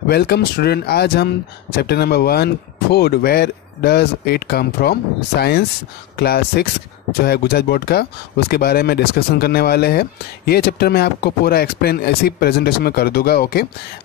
Welcome student. आज हम chapter number 1 food where does it come from science class 6 जो है गुजरात बोर्ड का, उसके बारे में डिस्कशन करने वाले हैं। ये चैप्टर मैं आपको पूरा एक्सप्लेन इसी प्रेजेंटेशन में कर दूंगा। ओके,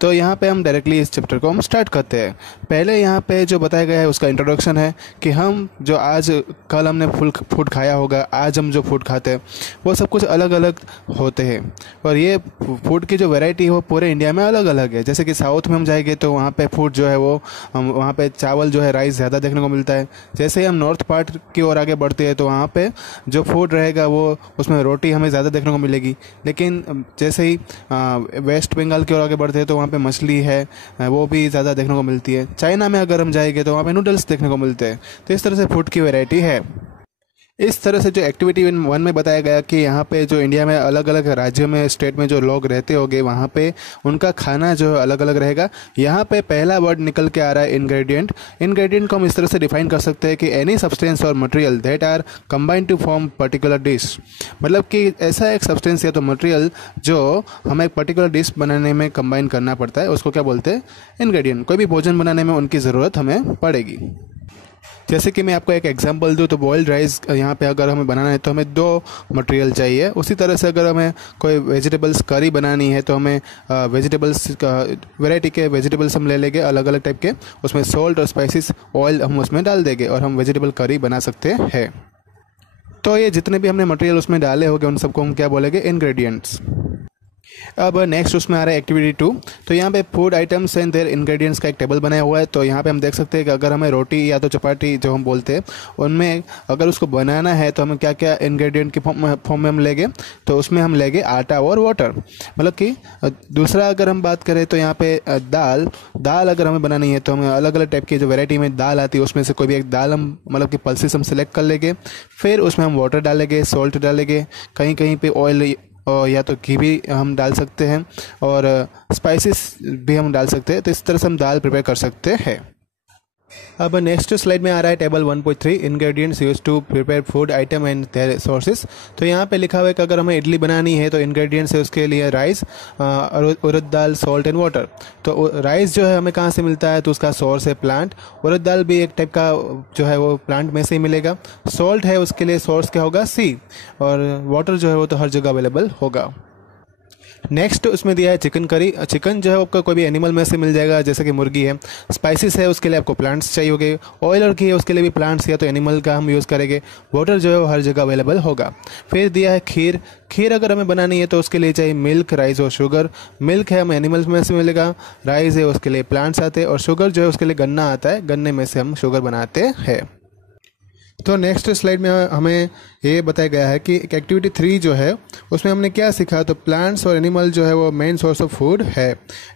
तो यहाँ पे हम डायरेक्टली इस चैप्टर को हम स्टार्ट करते हैं। पहले यहाँ पे जो बताया गया है उसका इंट्रोडक्शन है कि हम जो आज कल हमने फूड खाया होगा, आज हम जो फूड खाते हैं वो सब कुछ अलग अलग होते हैं और ये फूड की जो वैरायटी है वो पूरे इंडिया में अलग अलग है। जैसे कि साउथ में हम जाएंगे तो वहाँ पे फूड जो है वो वहाँ पे चावल जो है राइस ज़्यादा देखने को मिलता है। जैसे ही हम नॉर्थ पार्ट की ओर आगे बढ़ते हैं तो वहाँ पे जो फूड रहेगा वो उसमें रोटी हमें ज़्यादा देखने को मिलेगी। लेकिन जैसे ही वेस्ट बंगाल की ओर आगे बढ़ते हैं तो वहाँ पे मछली है वो भी ज़्यादा देखने को मिलती है। चाइना में अगर हम जाएंगे तो वहाँ पे नूडल्स देखने को मिलते हैं। तो इस तरह से फूड की वैरायटी है। इस तरह से जो एक्टिविटी 1 में बताया गया कि यहाँ पे जो इंडिया में अलग अलग राज्यों में स्टेट में जो लोग रहते होंगे वहाँ पे उनका खाना जो है अलग अलग रहेगा। यहाँ पे पहला वर्ड निकल के आ रहा है इंग्रेडिएंट। इंग्रेडिएंट को हम इस तरह से डिफाइन कर सकते हैं कि एनी सब्सटेंस और material that are combined to form particular dish. मतलब कि ऐसा एक सब्सटेंस या तो मटेरियल जो हमें एक पर्टिकुलर डिश बनाने में कंबाइन करना पड़ता है, उसको क्या बोलते हैं? इंग्रेडिएंट। कोई भी भोजन बनाने में उनकी ज़रूरत हमें पड़ेगी। जैसे कि मैं आपको एक एग्जांपल दूँ तो बॉइल्ड राइस यहाँ पे अगर हमें बनाना है तो हमें 2 मटेरियल चाहिए। उसी तरह से अगर हमें कोई वेजिटेबल्स करी बनानी है तो हमें वेजिटेबल्स वैरायटी के वेजिटेबल्स हम ले लेंगे अलग अलग टाइप के, उसमें सॉल्ट और स्पाइसेस ऑयल हम उसमें डाल देंगे और हम वेजिटेबल करी बना सकते हैं। तो ये जितने भी हमने मटेरियल उसमें डाले होंगे उन सबको हम क्या बोलेंगे? इंग्रेडिएंट्स। अब नेक्स्ट उसमें आ रहा है एक्टिविटी 2। तो यहाँ पे food items and their ingredients का एक टेबल बनाया हुआ है। तो यहाँ पे हम देख सकते हैं कि अगर हमें रोटी या तो चपाती जो हम बोलते हैं उनमें अगर उसको बनाना है तो हमें क्या क्या इंग्रेडिएंट के फॉर्म में हम लेंगे, तो उसमें हम लेंगे आटा और वाटर। मतलब कि दूसरा अगर हम बात करें तो यहाँ पे दाल अगर हमें बनानी है तो हमें अलग अलग टाइप की जो वैरायटी में दाल आती है उसमें से कोई भी एक दाल हम मतलब कि पल्सेस हम सेलेक्ट कर लेंगे। फिर उसमें हम वाटर डालेंगे, सॉल्ट डालेंगे, कहीं कहीं पे ऑयल या तो घी भी हम डाल सकते हैं और स्पाइसेस भी हम डाल सकते हैं। तो इस तरह से हम दाल प्रिपेयर कर सकते हैं। अब नेक्स्ट स्लाइड में आ रहा है table 1.3 ingredients use to prepare food item and their sources. तो यहाँ पे लिखा हुआ है कि अगर हमें इडली बनानी है तो इंग्रेडिएंट्स है उसके लिए rice, urad dal, salt and water. तो राइस जो है हमें कहाँ से मिलता है? तो उसका सोर्स है प्लांट। उड़द दाल भी एक टाइप का जो है वो प्लांट में से ही मिलेगा। सॉल्ट है उसके लिए सोर्स क्या होगा? सी। और वाटर जो है वो तो हर जगह अवेलेबल होगा। नेक्स्ट उसमें दिया है चिकन करी। चिकन जो है आपका कोई भी एनिमल में से मिल जाएगा, जैसे कि मुर्गी है। स्पाइसेस है उसके लिए आपको प्लांट्स चाहिए होंगे। ऑयल और घी है उसके लिए भी प्लांट्स या तो एनिमल का हम यूज़ करेंगे। वाटर जो है वो हर जगह अवेलेबल होगा। फिर दिया है खीर। खीर अगर हमें बनानी है तो उसके लिए चाहिए मिल्क, राइस और शुगर। मिल्क है हमें एनिमल्स में से मिलेगा, राइस है उसके लिए प्लांट्स आते हैं और शुगर जो है उसके लिए गन्ना आता है, गन्ने में से हम शुगर बनाते हैं। तो नेक्स्ट स्लाइड में हमें ये बताया गया है कि एक्टिविटी 3 जो है उसमें हमने क्या सीखा? तो प्लांट्स और एनिमल जो है वो मेन सोर्स ऑफ फूड है।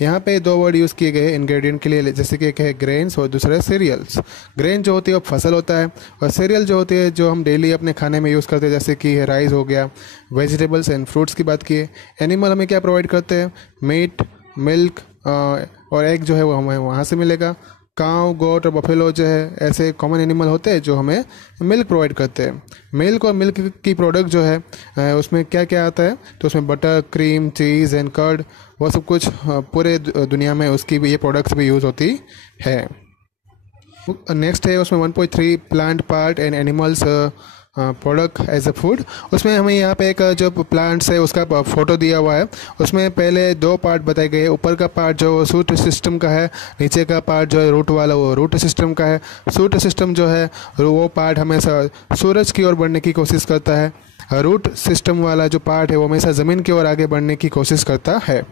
यहाँ पे 2 वर्ड यूज़ किए गए इंग्रेडिएंट के लिए, जैसे कि एक है ग्रेन्स और दूसरा है सीरियल्स। ग्रेन जो होती है वो फसल होता है और सीरियल जो होती है जो हम डेली अपने खाने में यूज़ करते हैं, जैसे कि राइस हो गया। वेजिटेबल्स एंड फ्रूट्स की बात किए। एनिमल हमें क्या प्रोवाइड करते हैं? मीट, मिल्क और एग जो है वो हमें वहाँ से मिलेगा। काव, गोट और बफेलो जो है ऐसे कॉमन एनिमल होते हैं जो हमें मिल्क प्रोवाइड करते हैं। मिल्क और मिल्क की प्रोडक्ट जो है उसमें क्या क्या आता है? तो उसमें butter, cream, cheese and curd, वो सब कुछ पूरे दुनिया में उसकी भी ये प्रोडक्ट्स भी यूज़ होती है। नेक्स्ट है उसमें 1.3 plant part and animals product as a food. उसमें हमें यहाँ पे एक जो प्लांट्स है उसका फोटो दिया हुआ है। उसमें पहले 2 पार्ट बताए गए। ऊपर का पार्ट जो सूट सिस्टम का है, नीचे का पार्ट जो है रूट वाला वो रूट सिस्टम का है। सूट सिस्टम जो है वो पार्ट हमेशा सूरज की ओर बढ़ने की कोशिश करता है। रूट सिस्टम वाला जो पार्ट है वो हमेशा ज़मीन की ओर आगे बढ़ने की कोशिश करता है।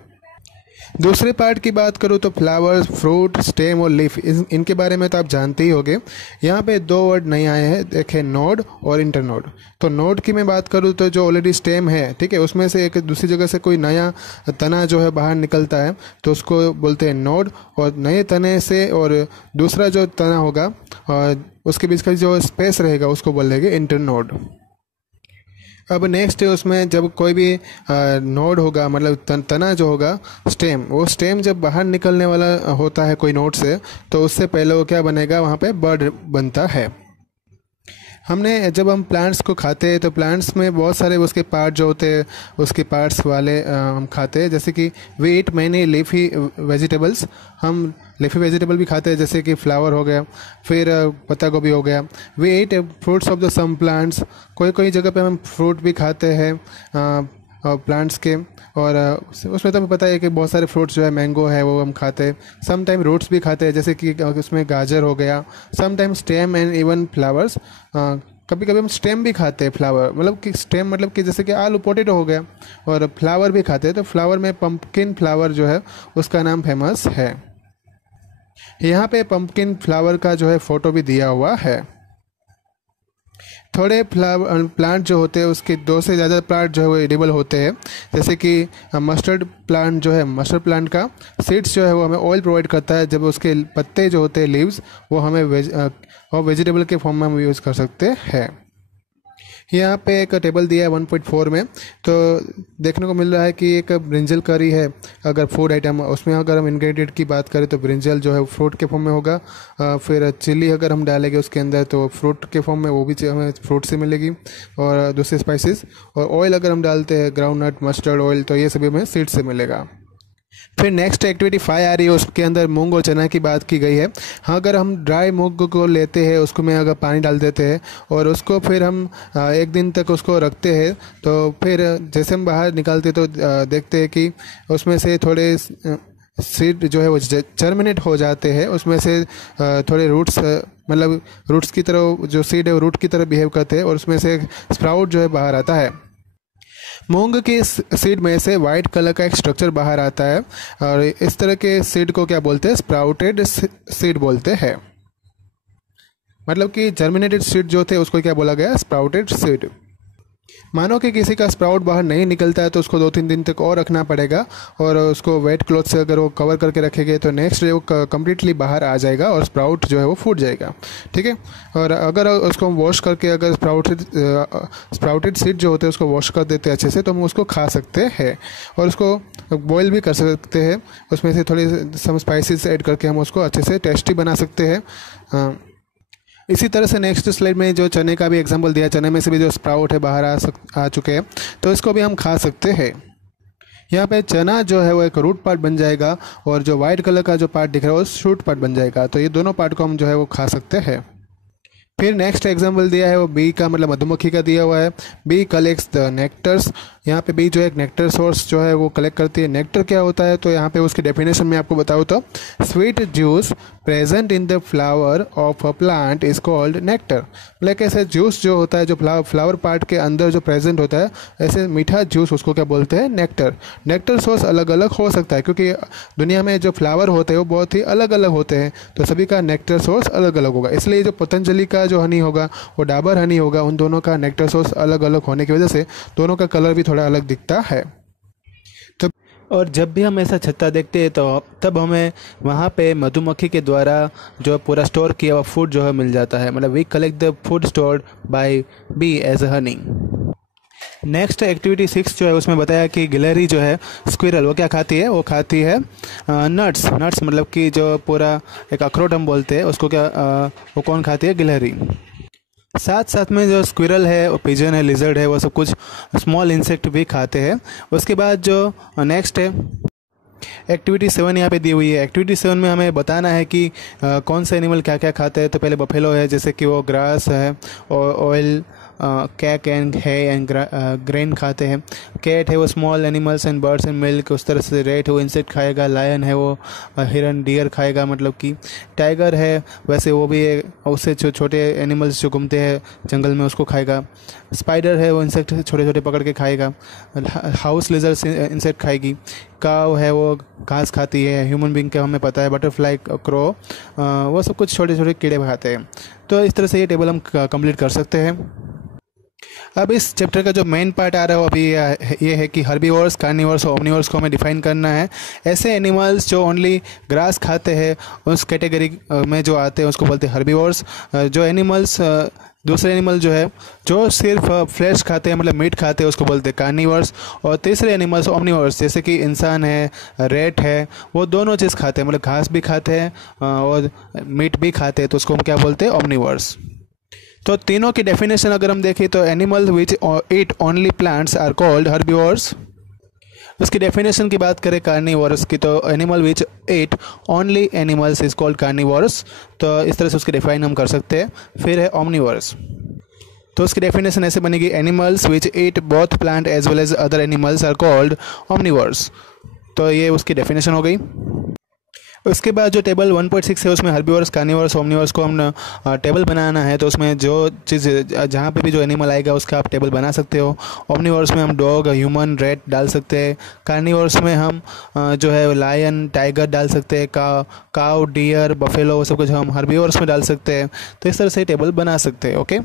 दूसरे पार्ट की बात करूँ तो फ्लावर्स, फ्रूट, स्टेम और लीफ, इनके बारे में तो आप जानते ही होंगे। यहाँ पे 2 वर्ड नहीं आए हैं, देखें नोड और इंटरनोड। तो नोड की मैं बात करूँ तो जो ऑलरेडी स्टेम है, ठीक है, उसमें से एक दूसरी जगह से कोई नया तना जो है बाहर निकलता है तो उसको बोलते हैं नोड। और नए तने से और दूसरा जो तना होगा और उसके बीच का जो स्पेस रहेगा उसको बोलेंगे इंटरनोड। अब नेक्स्ट है उसमें जब कोई भी नोड होगा, मतलब तना जो होगा स्टेम, वो स्टेम जब बाहर निकलने वाला होता है कोई नोड से तो उससे पहले वो क्या बनेगा? वहाँ पे बर्ड बनता है। हमने जब हम प्लांट्स को खाते हैं तो प्लांट्स में बहुत सारे उसके पार्ट जो होते हैं उसके पार्ट्स वाले हम खाते हैं, जैसे कि we eat many leafy vegetables. हम लीफी वेजिटेबल भी खाते हैं, जैसे कि फ्लावर हो गया, फिर पत्ता गोभी हो गया। We eat fruits of the some plants, कोई कोई जगह पे हम फ्रूट भी खाते हैं प्लांट्स के। और उसमें तो हमें पता है कि बहुत सारे फ्रूट्स जो है, मैंगो है वो हम खाते हैं। सम टाइम रूट्स भी खाते हैं, जैसे कि उसमें गाजर हो गया। Some time stem and even flowers, कभी कभी हम स्टेम भी खाते हैं फ्लावर, मतलब कि स्टेम मतलब कि जैसे कि आलू पोटैटो हो गया। और फ्लावर भी खाते हैं, तो फ्लावर में पंपकिन फ्लावर जो है उसका नाम फेमस है। यहाँ पे पंपकिन फ्लावर का जो है फ़ोटो भी दिया हुआ है। थोड़े प्लांट जो होते हैं उसके 2 से ज़्यादा प्लांट जो है वो एडिबल होते हैं, जैसे कि मस्टर्ड प्लांट जो है, मस्टर्ड प्लांट का सीड्स जो है वो हमें ऑयल प्रोवाइड करता है। जब उसके पत्ते जो होते हैं लीव्स, वो हमें वेजिटेबल के फॉर्म में हम यूज़ कर सकते हैं। यहाँ पे एक टेबल दिया है 1.4 में, तो देखने को मिल रहा है कि एक ब्रिंजल करी है। अगर फूड आइटम उसमें अगर हम इंग्रेडिएंट की बात करें तो ब्रिंजल जो है फ्रूट के फॉर्म में होगा। फिर चिली अगर हम डालेंगे उसके अंदर तो फ्रूट के फॉर्म में, वो भी हमें फ्रूट से मिलेगी। और दूसरे स्पाइसेस और ऑयल अगर हम डालते हैं ग्राउंड नट मस्टर्ड ऑयल, तो ये सभी हमें सीड से मिलेगा। फिर नेक्स्ट एक्टिविटी 5 आ रही है, उसके अंदर मूंग और चना की बात की गई है। हाँ, अगर हम ड्राई मूंग को लेते हैं, उसको में अगर पानी डाल देते हैं और उसको फिर हम 1 दिन तक उसको रखते हैं, तो फिर जैसे हम बाहर निकालते तो देखते हैं कि उसमें से थोड़े सीड जो है वो जर्मिनेट हो जाते हैं। उसमें से थोड़े रूट्स, मतलब रूट्स की तरह जो सीड है वो रूट की तरह बिहेव करते हैं और उसमें से स्प्राउट जो है बाहर आता है। मूंग के सीड में से वाइट कलर का एक स्ट्रक्चर बाहर आता है और इस तरह के सीड को क्या बोलते हैं? स्प्राउटेड सीड बोलते हैं। मतलब कि जर्मिनेटेड सीड जो थे उसको क्या बोला गया? Sprouted seed. मानो कि किसी का स्प्राउट बाहर नहीं निकलता है तो उसको 2-3 दिन तक और रखना पड़ेगा और उसको वेट क्लॉथ से अगर वो कवर करके रखेंगे तो नेक्स्ट डे वो कम्प्लीटली बाहर आ जाएगा और स्प्राउट जो है वो फूट जाएगा। ठीक है। और अगर उसको हम वॉश करके अगर स्प्राउटेड सीड जो होते हैं उसको वॉश कर देते हैं अच्छे से, तो हम उसको खा सकते हैं और उसको बॉईल भी कर सकते हैं। उसमें से थोड़ी सम स्पाइसेस ऐड करके हम उसको अच्छे से टेस्टी बना सकते हैं। इसी तरह से नेक्स्ट स्लाइड में जो चने का भी एग्जांपल दिया, चने में से भी जो स्प्राउट है बाहर आ चुके हैं, तो इसको भी हम खा सकते हैं। यहाँ पे चना जो है वो एक रूट पार्ट बन जाएगा और जो वाइट कलर का जो पार्ट दिख रहा है वो शूट पार्ट बन जाएगा। तो ये दोनों पार्ट को हम जो है वो खा सकते हैं। फिर नेक्स्ट एग्जांपल दिया है वो बी का, मतलब मधुमक्खी का दिया हुआ है। Bee collects the nectars. यहाँ पे बी जो है एक नेक्टर सोर्स जो है वो कलेक्ट करती है। नेक्टर क्या होता है? तो यहाँ पे उसकी डेफिनेशन में आपको बताऊँ तो sweet juice present in the flower of a plant is called nectar. मतलब ऐसे जूस जो होता है जो फ्लावर पार्ट के अंदर जो प्रेजेंट होता है, ऐसे मीठा जूस उसको क्या बोलते हैं? नेक्टर। नेक्टर सोर्स अलग अलग हो सकता है क्योंकि दुनिया में जो फ्लावर होते हैं वो बहुत ही अलग अलग होते हैं, तो सभी का नेक्टर सोर्स अलग अलग होगा। इसलिए जो पतंजलि का जो हनी होगा वो डाबर हनी होगा, उन दोनों का नेक्टर सोर्स अलग अलग होने की वजह से दोनों का कलर भी थोड़ा अलग दिखता है। तो और जब भी हम ऐसा छत्ता देखते हैं तो तब हमें वहाँ पे मधुमक्खी के द्वारा जो पूरा स्टोर किया हुआ फूड जो है मिल जाता है। मतलब we collect the food stored by bee as a honey. Next activity 6 जो है उसमें बताया कि गिलहरी जो है स्क्विरल, वो क्या खाती है? वो खाती है नट्स। नट्स मतलब कि जो पूरा एक अखरोट हम बोलते हैं उसको क्या वो कौन खाती है? गिलहरी। साथ साथ में जो स्क्विरल है, वो पिजन है, लिजर्ड है, वो सब कुछ स्मॉल इंसेक्ट भी खाते हैं। उसके बाद जो नेक्स्ट है एक्टिविटी 7 यहाँ पे दी हुई है। एक्टिविटी 7 में हमें बताना है कि कौन से एनिमल क्या क्या खाते हैं। तो पहले बफेलो है, जैसे कि वो ग्रास है और ऑयल कैक एंड है एंड ग्रेन खाते हैं। कैट है वो small animals and birds and milk, उस तरह से। रेट है वो इंसेक्ट खाएगा। लायन है वो हिरन डियर खाएगा, मतलब कि। टाइगर है वैसे वो भी उससे छोटे एनिमल्स जो घूमते हैं जंगल में उसको खाएगा। स्पाइडर है वो इंसेक्ट छोटे छोटे पकड़ के खाएगा। हाउस लिजर्ड इंसेक्ट खाएगी। काव है वो घास खाती है। ह्यूमन बींग का हमें पता है। बटरफ्लाई, क्रो, वो सब कुछ छोटे छोटे कीड़े खाते हैं। तो इस तरह से ये टेबल हम कंप्लीट कर सकते हैं। अब इस चैप्टर का जो मेन पार्ट आ रहा है वो अभी ये है कि हर्बीवोर्स, कार्निवोर्स और ओमनिवोर्स को हमें डिफाइन करना है। ऐसे एनिमल्स जो ओनली ग्रास खाते हैं उस कैटेगरी में जो आते हैं उसको बोलते हैं हर्बीवोर्स। जो एनिमल्स दूसरे एनिमल जो है जो सिर्फ फ्लैश खाते हैं, मतलब मीट खाते हैं, उसको बोलते हैं कार्निवर्स। और तीसरे एनिमल्स ओमनिवर्स, जैसे कि इंसान है, रेट है, वो दोनों चीज़ खाते हैं, मतलब घास भी खाते हैं और मीट भी खाते हैं, तो उसको हम क्या बोलते हैं? ओमनिवर्स। तो तीनों की डेफिनेशन अगर हम देखें तो animal which eat only plants are called herbivores. उसकी डेफिनेशन की बात करें कार्निवोरस की, तो animal which eat only animals is called carnivorous. तो इस तरह से उसकी डिफाइन हम कर सकते हैं। फिर है ओमनिवोरस, तो उसकी डेफिनेशन ऐसे बनेगी, animals which eat both plant as well as other animals are called omnivores. तो ये उसकी डेफिनेशन हो गई। उसके बाद जो टेबल 1.6 है उसमें हर्बीवोरस, कार्निवोरस, ओमनिवोरस को हम टेबल बनाना है, तो उसमें जो चीज़ जहाँ पे भी जो एनिमल आएगा उसका आप टेबल बना सकते हो। ओमनिवोरस में हम डॉग, ह्यूमन, रैट डाल सकते हैं। कार्निवोरस में हम जो है लायन, टाइगर डाल सकते हैं। काउ, डियर, बफेलो, वो सब कुछ हम हर्बीवोरस में डाल सकते हैं। तो इस तरह से टेबल बना सकते हैं। ओके,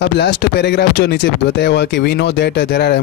अब लास्ट पैराग्राफ जो नीचे बताया हुआ कि we know that there are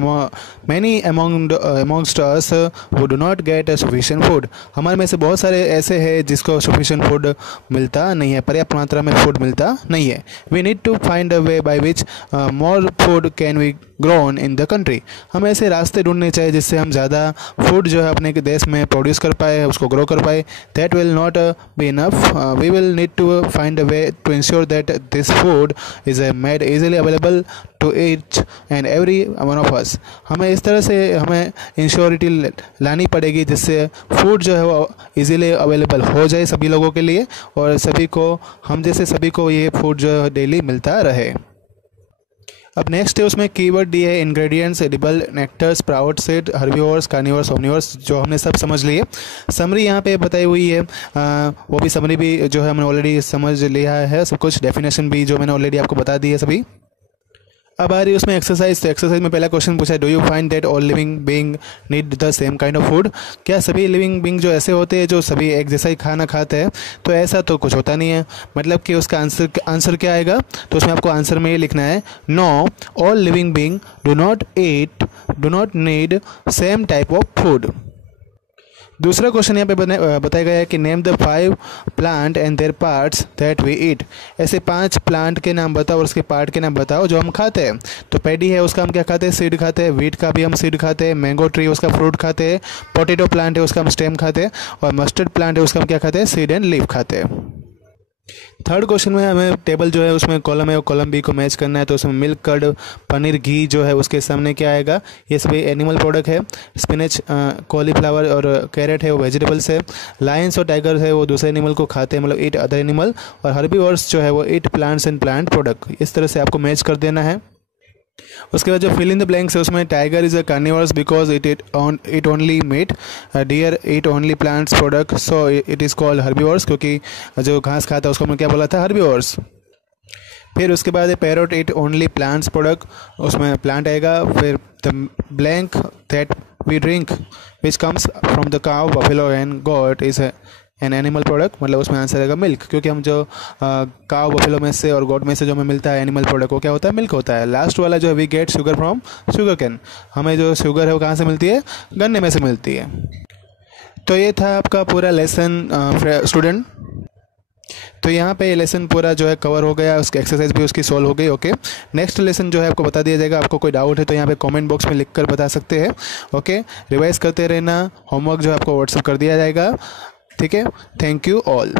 many amongst us who do not get sufficient food. हमारे में से बहुत सारे ऐसे हैं जिसको सफिशिएंट फूड मिलता नहीं है, पर्याप्त मात्रा में फूड मिलता नहीं है। We need to find a way by which more food can we grown in the country. हमें ऐसे रास्ते ढूंढने चाहिए जिससे हम ज़्यादा फूड जो है अपने देश में प्रोड्यूस कर पाए, उसको ग्रो कर पाए। That will not be enough, we will need to find a way to ensure that this food is made easily available to each and every one of us. हमें इस तरह से हमें इंश्योरिटी लानी पड़ेगी जिससे फूड जो है वो इजीली अवेलेबल हो जाए सभी लोगों के लिए, और सभी को, हम जैसे सभी को ये फूड जो है डेली मिलता रहे। अब नेक्स्ट है उसमें कीवर्ड दिए है ingredients, edible, nectar, sprout, seed, herbivores, carnivores, omnivores, जो हमने सब समझ लिए। समरी यहाँ पे बताई हुई है, वो भी समरी भी जो है हमने ऑलरेडी समझ लिया है सब कुछ। डेफिनेशन भी जो मैंने ऑलरेडी आपको बता दी है सभी। अब आ रही है उसमें एक्सरसाइज। तो एक्सरसाइज में पहला क्वेश्चन पूछा है, do you find that all living being need the same kind of food. क्या सभी लिविंग बीइंग जो ऐसे होते हैं जो सभी एक जैसा ही खाना खाते हैं? तो ऐसा तो कुछ होता नहीं है। मतलब कि उसका आंसर क्या आएगा? तो उसमें आपको आंसर में ये लिखना है, no all living being do not need same type of food. दूसरा क्वेश्चन यहाँ पे बताया गया है कि name the 5 plant and their parts that we eat. ऐसे 5 प्लांट के नाम बताओ और उसके पार्ट के नाम बताओ जो हम खाते हैं। तो पैडी है उसका हम क्या खाते हैं? सीड खाते हैं। वीट का भी हम सीड खाते हैं। मैंगो ट्री उसका फ्रूट खाते हैं। पोटैटो प्लांट है उसका हम स्टेम खाते हैं। और मस्टर्ड प्लांट है उसका हम क्या खाते हैं? सीड एंड लीफ खाते हैं। थर्ड क्वेश्चन में हमें टेबल जो है उसमें कॉलम है, वो कॉलम बी को मैच करना है। तो उसमें मिल्क, कर्ड, पनीर, घी जो है उसके सामने क्या आएगा? ये सभी एनिमल प्रोडक्ट है। स्पिनच, कॉलीफ्लावर और कैरेट है वो वेजिटेबल्स है। लायंस और टाइगर है वो दूसरे एनिमल को खाते हैं, मतलब ईट अदर एनिमल। और हर्बीवोर्स जो है वो ईट प्लांट्स एंड प्लांट प्रोडक्ट। इस तरह से आपको मैच कर देना है। उसके बाद जो फिल इन द ब्लैंक्स है उसमें tiger is a carnivorous because it only meat, deer it only plants product so it is called herbivores, क्योंकि जो घास खाता है उसको हमने क्या बोला था? हर्बीवोर्स। फिर उसके बाद है parrot it only plants product, उसमें प्लांट आएगा। फिर the blank that we drink which comes from the cow, buffalo and goat is an animal product, मतलब उसमें आंसर आएगा मिल्क, क्योंकि हम जो काउ, बफेलो में से और गोट में से जो हमें मिलता है एनिमल प्रोडक्ट वो क्या होता है? मिल्क होता है। लास्ट वाला जो है we get sugar from sugar cane, हमें जो शुगर है वो कहाँ से मिलती है? गन्ने में से मिलती है। तो ये था आपका पूरा लेसन स्टूडेंट। तो यहाँ पे ये लेसन पूरा जो है कवर हो गया, उसकी एक्सरसाइज भी उसकी सॉल्व हो गई। ओके, नेक्स्ट लेसन जो है आपको बता दिया जाएगा। आपको कोई डाउट है तो यहाँ पे कमेंट बॉक्स में लिखकर बता सकते हैं। ओके, रिवाइज करते रहना। होमवर्क जो है आपको व्हाट्सअप कर दिया जाएगा। ठीक है, थैंक यू ऑल।